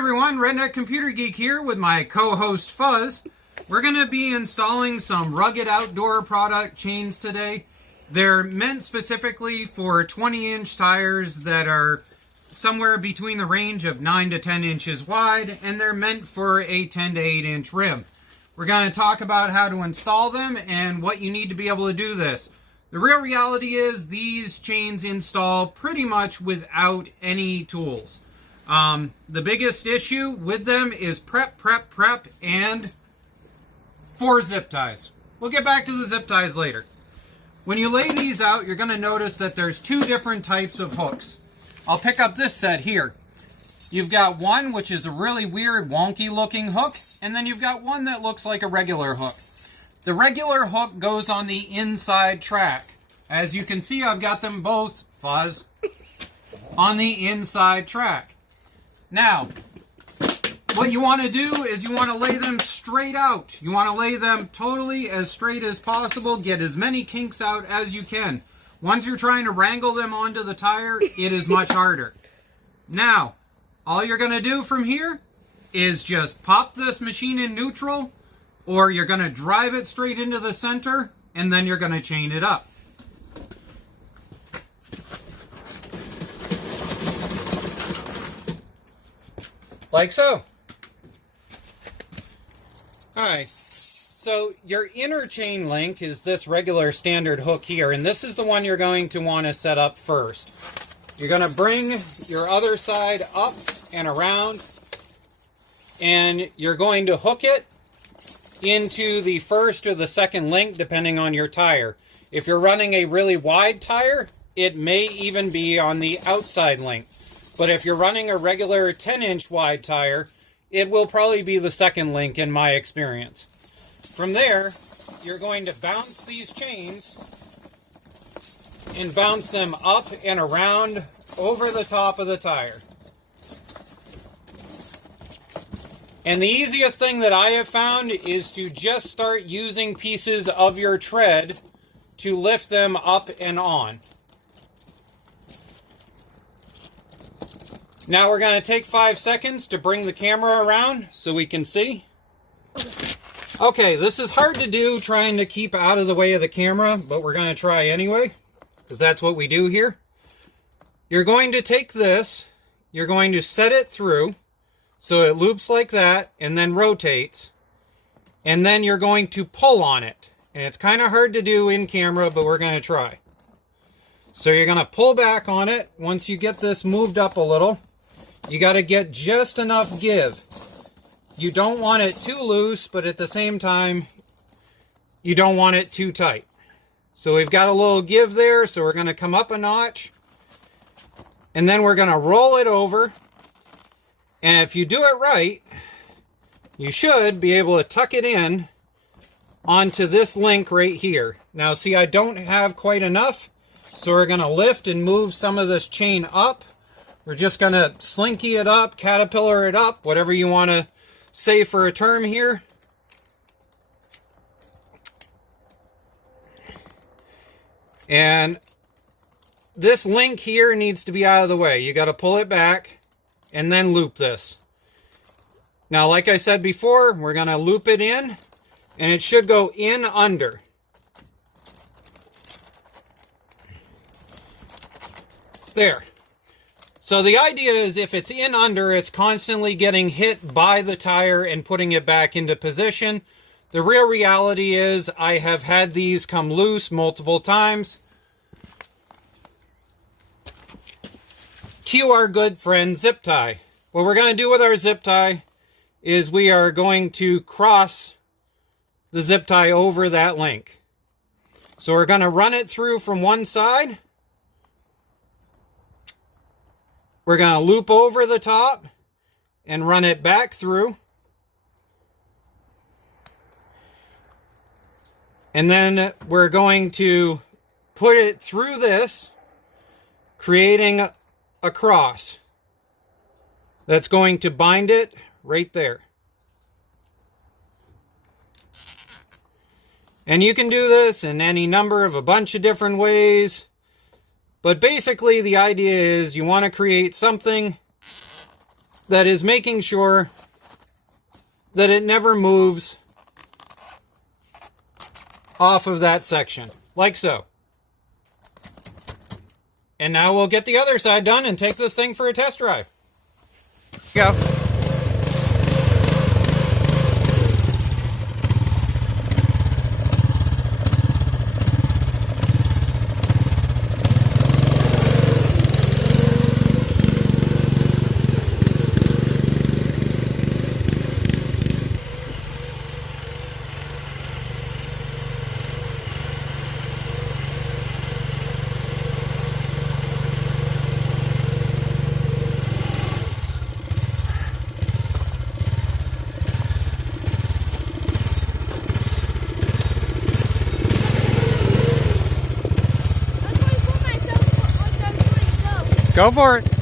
everyone, Redneck Computer Geek here with my co-host Fuzz. We're going to be installing some rugged outdoor product chains today. They're meant specifically for 20-inch tires that are somewhere between the range of 9 to 10 inches wide, and they're meant for a 10 to 8 inch rim. We're going to talk about how to install them and what you need to be able to do this. The real reality is these chains install pretty much without any tools. The biggest issue with them is prep, and 4 zip ties. We'll get back to the zip ties later. When you lay these out, you're going to notice that there's 2 different types of hooks. I'll pick up this set here. You've got one which is a really weird, wonky looking hook, and then you've got one that looks like a regular hook. The regular hook goes on the inside track. As you can see, I've got them both, Fuzz, on the inside track. Now, what you want to do is you want to lay them straight out. You want to lay them totally as straight as possible. Get as many kinks out as you can. Once you're trying to wrangle them onto the tire, it is much harder. Now, all you're going to do from here is just pop this machine in neutral, or you're going to drive it straight into the center, and then you're going to chain it up. Like so. Alright, so your inner chain link is this regular standard hook here, and this is the one you're going to want to set up first. You're going to bring your other side up and around, and you're going to hook it into the first or the second link depending on your tire. If you're running a really wide tire, it may even be on the outside link. But if you're running a regular 10-inch wide tire, it will probably be the second link in my experience. From there, you're going to bounce these chains and bounce them up and around over the top of the tire. And the easiest thing that I have found is to just start using pieces of your tread to lift them up and on. Now we're going to take 5 seconds to bring the camera around so we can see. Okay, this is hard to do trying to keep out of the way of the camera, but we're going to try anyway, because that's what we do here. You're going to take this, you're going to set it through so it loops like that and then rotates, and then you're going to pull on it. And it's kind of hard to do in camera, but we're going to try. So you're going to pull back on it. Once you get this moved up a little, you got to get just enough give. You don't want it too loose, but at the same time, you don't want it too tight. So we've got a little give there, so we're going to come up a notch. And then we're going to roll it over. And if you do it right, you should be able to tuck it in onto this link right here. Now see, I don't have quite enough, so we're going to lift and move some of this chain up. We're just going to slinky it up, caterpillar it up, whatever you want to say for a term here. And this link here needs to be out of the way. You got to pull it back and then loop this. Now, like I said before, we're going to loop it in, and it should go in under. There. So the idea is if it's in under, it's constantly getting hit by the tire and putting it back into position. The real reality is I have had these come loose multiple times. Cue our good friend zip tie. What we're going to do with our zip tie is we are going to cross the zip tie over that link. So we're going to run it through from one side. We're going to loop over the top and run it back through. And then we're going to put it through this, creating a cross that's going to bind it right there. And you can do this in any number of a bunch of different ways. But basically the idea is you want to create something that is making sure that it never moves off of that section, like so. And now we'll get the other side done and take this thing for a test drive. Go. Go for it.